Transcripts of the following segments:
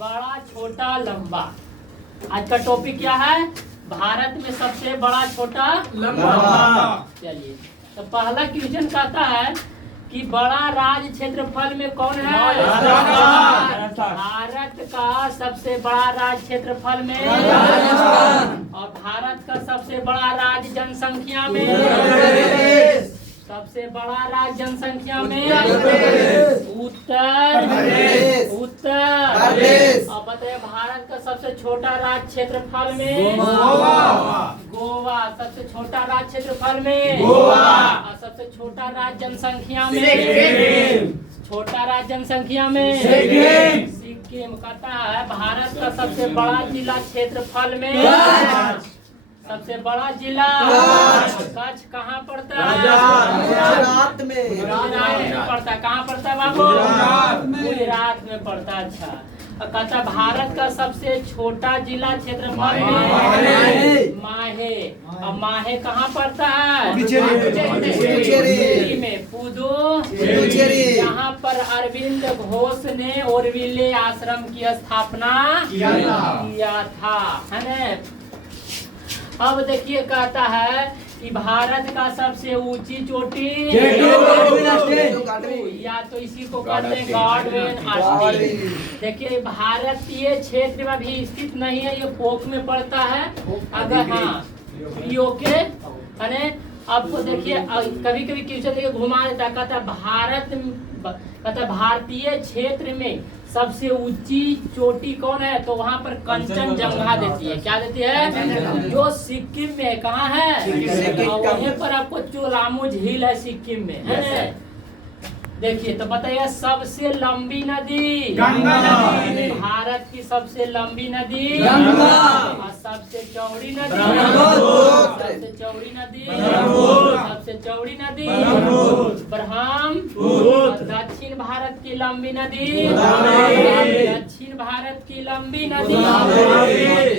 बड़ा छोटा लंबा। आज का टॉपिक क्या है? भारत में सबसे बड़ा छोटा लंबा। चलिए, तो पहला क्वेश्चन कहता है कि बड़ा राज्य क्षेत्रफल में कौन है? भारत का सबसे बड़ा राज्य क्षेत्रफल में और भारत का सबसे बड़ा राज्य जनसंख्या में, सबसे बड़ा राज्य जनसंख्या में उत्तर और बताइए भारत का सबसे छोटा राज्य क्षेत्रफल में गोवा। सबसे छोटा राज्य क्षेत्रफल में और सबसे छोटा राज्य जनसंख्या में, छोटा राज्य जनसंख्या में सिक्किम। कहता है भारत का सबसे बड़ा जिला क्षेत्रफल में, सबसे बड़ा जिला कच्छ कहाँ पड़ता है? गुजरात में। पड़ता है। कहाँ पड़ता है बाबू? गुजरात में पड़ता है। अच्छा, कहता भारत का सबसे छोटा जिला क्षेत्रफल में माहे। और माहे कहाँ पड़ता है? में पुदुचेरी। यहाँ पर अरविंद घोष ने ओरविले आश्रम की स्थापना किया था, है ना। अब देखिए, कहता है कि भारत का सबसे ऊंची चोटी या तो इसी को कहते हैं गॉडवेन आस्टीन। देखिए, भारतीय क्षेत्र में भी स्थित नहीं है, ये पोक में पड़ता है। अगर यूके है। आपको देखिए, कभी कभी क्वेश्चन देखिए घुमा देता, कहता भारतीय क्षेत्र में सबसे ऊंची चोटी कौन है? तो वहाँ पर कंचनजंगा देती है। क्या देती है? जो सिक्किम में। कहाँ है? और वहीं पर आपको चोलामू झील है सिक्किम में, है ना। देखिए, तो बताइए सबसे लंबी नदी गंगा नदी। भारत की सबसे लंबी नदी गंगा। और सबसे चौड़ी नदी सबसे चौड़ी नदी सबसे चौड़ी नदी ब्रह्मपुत्र। दक्षिण भारत की लंबी नदी दक्षिण भारत की लंबी नदी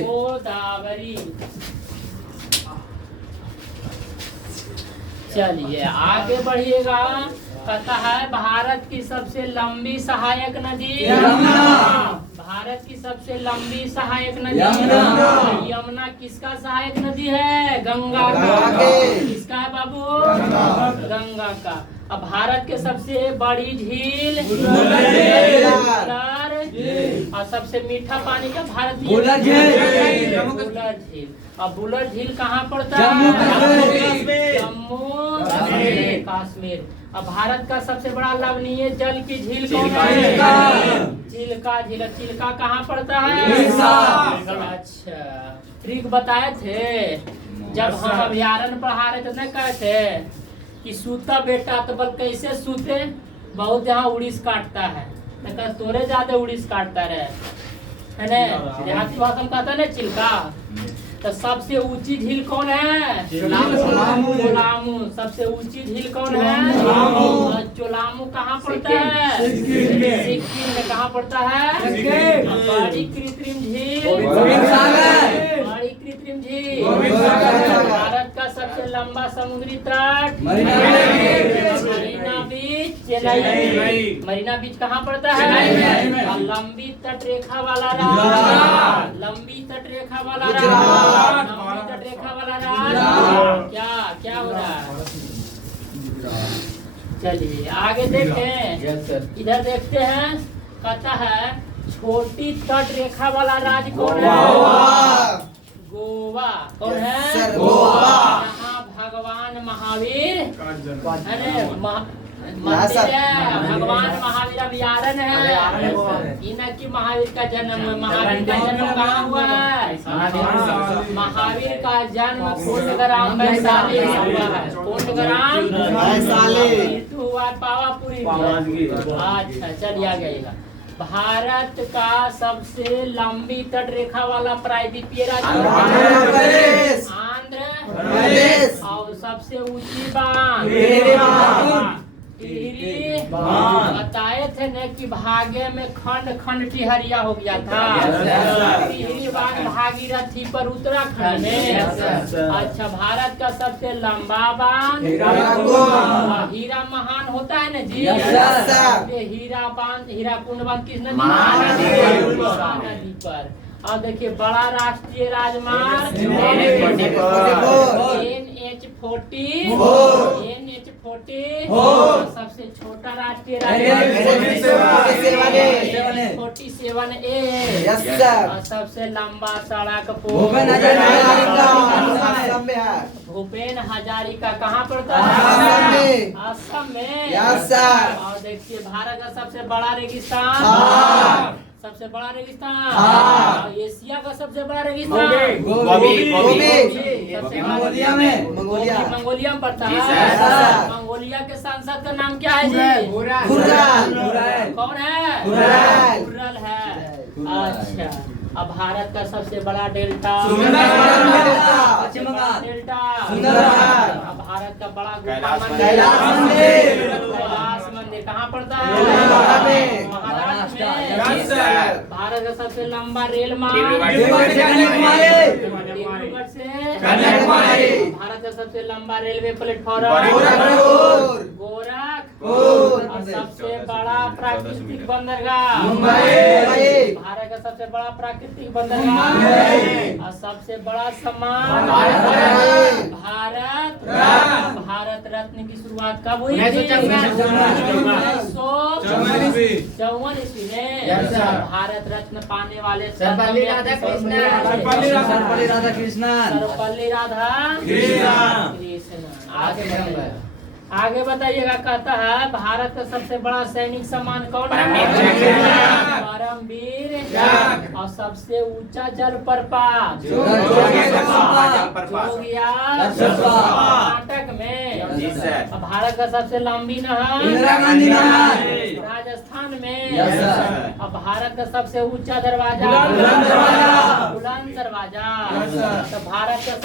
गोदावरी। चलिए आगे बढ़िएगा। कहता है भारत की सबसे लंबी सहायक नदी भारत की सबसे लंबी सहायक नदी यमुना। किसका सहायक नदी है? गंगा का। किसका है बाबू? गंगा का। अब भारत के सबसे बड़ी झील और सबसे मीठा पानी का भारतीय बुलर झील। अब बुलर झील कहाँ पड़ता है? जम्मू कश्मीर। अब भारत का सबसे बड़ा लवणीय जल की झील कौन है? चिल्का झील। चिल्का कहाँ पड़ता है? अच्छा, ट्रिक बताए थे जब हम अभ्यारण्य पढ़ा रहे थे, नहीं कहे थे कि सूता बेटा तो बल कैसे सूते, बहुत यहाँ उड़ीस काटता है, तोरे ज्यादा उड़ीस काटता रहे, है ना। देहाती भाषा में कहता है ना चिल्का। तो सबसे ऊंची झील कौन है? चोलामू। सबसे ऊंची झील कौन है? चोलामू। कहाँ पड़ता है? सिक्किम में। कहाँ पड़ता है? बड़ी कृत्रिम झील बड़ी कृत्रिम झील। भारत का सबसे लंबा समुद्री तट मरीना बीच चेन्नई। मरीना बीच कहाँ पड़ता है? लंबी तट रेखा वाला राज्य लंबी तट रेखा वाला राज्य रेखा वाला राज्य। क्या हो रहा है? चलिए आगे देखें। इधर देखते हैं। कहता है छोटी तट रेखा वाला राज्य कौन है? गोवा। कौन है? यहाँ भगवान महावीर भगवान महावीर अभ्यारण्य है। इनकी महावीर का जन्म महावीर का जन्म कहाँ हुआ है? महावीर का जन्म कोंडग्राम वैशाली हुआ है। कोंडग्राम वैशाली हुआ पावापुरी। अच्छा, चलिए आगे। भारत का सबसे लंबी तट रेखा वाला प्रायद्वीपीय राज्य आंध्र प्रदेश। और सबसे ऊंची बांध टिहरी बांध। बताए थे न कि भागे में खंड खंड टिहरिया हो गया था। टिहरी बांध भागीरथी पर उत्तराखंड में। अच्छा, भारत का सबसे लंबा बांध हीरा महान होता है ना जी। ये हीरा बांध, हीराकुंड बांध किस नदी नदी पर। और देखिए बड़ा राष्ट्रीय राजमार्ग NH40 सबसे छोटा राष्ट्रीय राजमार्ग 47A और सबसे लंबा सड़क भूपेन हजारिका कहाँ पड़ता है? असम में। और देखिए भारत का सबसे बड़ा रेगिस्तान, सबसे बड़ा रेगिस्तान, एशिया का सबसे बड़ा रेगिस्तान मंगोलिया में पड़ता है। मंगोलिया के सांसद का नाम क्या है जी? कौन है? खुर्रल है। अच्छा, अब भारत का सबसे बड़ा डेल्टा डेल्टा। अब भारत का बड़ा कैलाश मंदिर कहाँ पड़ता है? महाराष्ट्र में। भारत का सबसे लंबा रेल मार्ग डिब्रूगढ़ से भारत का सबसे लंबा रेलवे प्लेटफॉर्म गोरखपुर। और सबसे बड़ा प्राकृतिक बंदरगाह भारत का सबसे बड़ा प्राकृतिक बंदरगाह। और सबसे बड़ा सम्मान भारत रत्न की शुरुआत कब हुई? 1954 ईस्वी में। भारत रत्न पाने वाले सर्वपल्ली राधा कृष्ण। आगे बताइएगा, कहता है भारत का सबसे बड़ा सैनिक सम्मान कौन है? परमवीर। और सबसे ऊंचा जल प्रपात कर्नाटक में। और भारत का सबसे लंबी नहर राजस्थान में। और भारत का सबसे ऊंचा दरवाजा बुलंद दरवाजा। तो भारत का